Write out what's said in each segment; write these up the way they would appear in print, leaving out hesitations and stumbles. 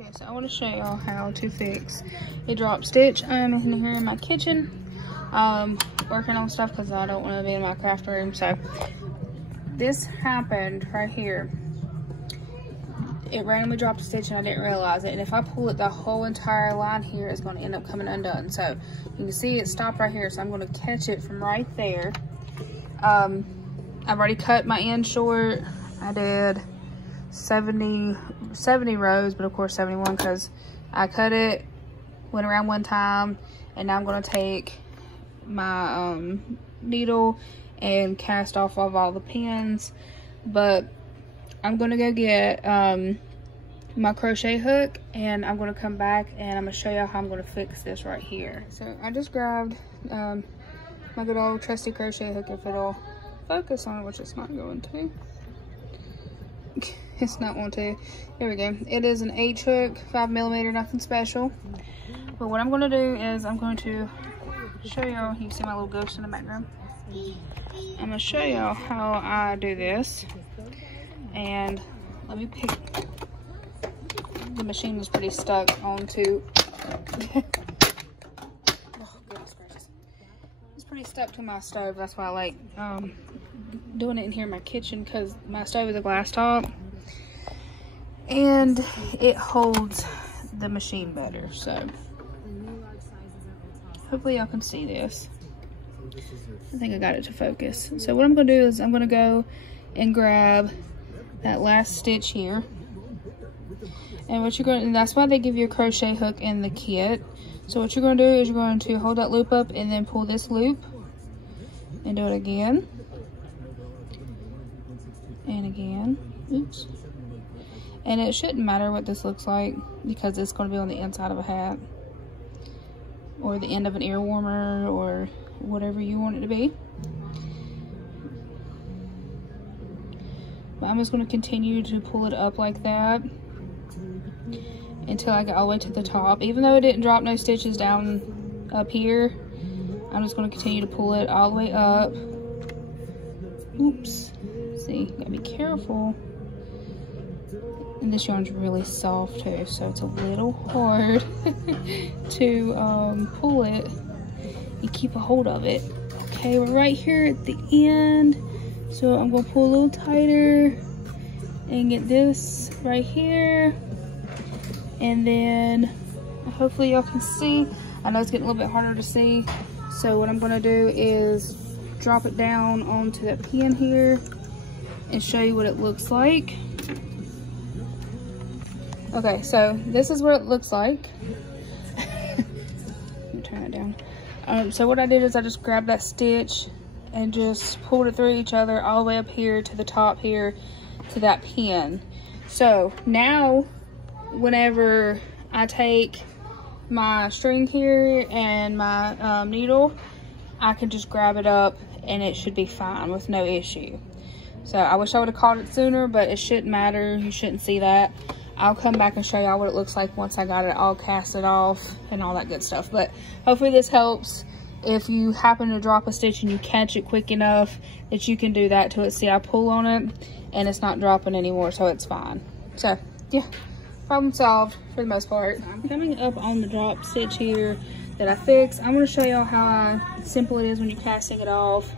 Okay, so I want to show y'all how to fix a drop stitch. I'm in here in my kitchen, working on stuff because I don't want to be in my craft room. So this happened right here. It randomly dropped a stitch and I didn't realize it. And if I pull it, the whole entire line here is going to end up coming undone. So you can see it stopped right here. So I'm going to catch it from right there. I've already cut my end short. I did 70 rows, but of course 71 because I cut it, went around one time, and now I'm going to take my needle and cast off of all the pins. But I'm going to go get my crochet hook, and I'm going to come back and I'm going to show you how I'm going to fix this right here. So I just grabbed my good old trusty crochet hook, if it'll focus on it, which it's not going to. It's not one to. There we go. It is an H hook, 5mm, nothing special. But what I'm going to do is I'm going to show y'all. You can see my little ghost in the background. I'm going to show y'all how I do this. And let me pick. The machine was pretty stuck onto. Oh, goodness gracious. It's pretty stuck to my stove. That's why I like doing it in here in my kitchen, because my stove is a glass top. And it holds the machine better, so hopefully y'all can see this. I think I got it to focus. So what I'm going to do is I'm going to go and grab that last stitch here. And what you're going to, and that's why they give you a crochet hook in the kit. So what you're going to do is you're going to hold that loop up and then pull this loop and do it again. And again. Oops. And it shouldn't matter what this looks like because it's going to be on the inside of a hat or the end of an ear warmer or whatever you want it to be. But I'm just going to continue to pull it up like that until I get all the way to the top. Even though it didn't drop no stitches down up here, I'm just going to continue to pull it all the way up. Oops. See, gotta be careful. And this yarn's really soft too, so it's a little hard to pull it and keep a hold of it. Okay, we're right here at the end, so I'm gonna pull a little tighter and get this right here, and then hopefully y'all can see. I know it's getting a little bit harder to see, so what I'm gonna do is drop it down onto that pin here and show you what it looks like. Okay, so this is what it looks like. Let me turn it down. So what I did is I just grabbed that stitch and just pulled it through each other all the way up here to the top here to that pin. So now whenever I take my string here and my needle, I can just grab it up and it should be fine with no issue. So I wish I would have caught it sooner, but it shouldn't matter. You shouldn't see that. I'll come back and show y'all what it looks like once I got it all casted off and all that good stuff. But hopefully this helps. If you happen to drop a stitch and you catch it quick enough that you can do that to it. See, I pull on it and it's not dropping anymore, so it's fine. So yeah, problem solved for the most part. I'm coming up on the drop stitch here that I fixed. I'm going to show y'all how simple it is when you're casting it off.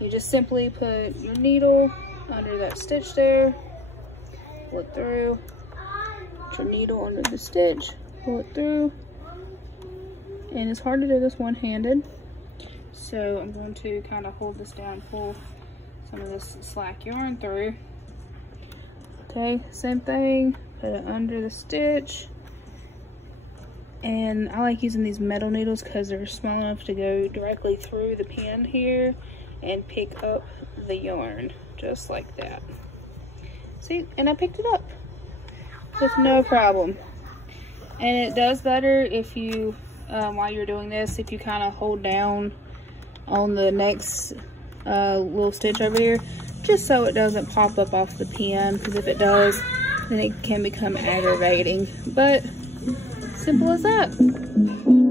You just simply put your needle under that stitch there, pull it through, put your needle under the stitch, pull it through, and it's hard to do this one-handed, so I'm going to kind of hold this down, pull some of this slack yarn through. Okay, same thing, put it under the stitch, and I like using these metal needles because they're small enough to go directly through the pin here and pick up the yarn just like that. See, and I picked it up with no problem. And it does better if you while you're doing this, if you kind of hold down on the next little stitch over here, just so it doesn't pop up off the pin, because if it does, then it can become aggravating. But simple as that.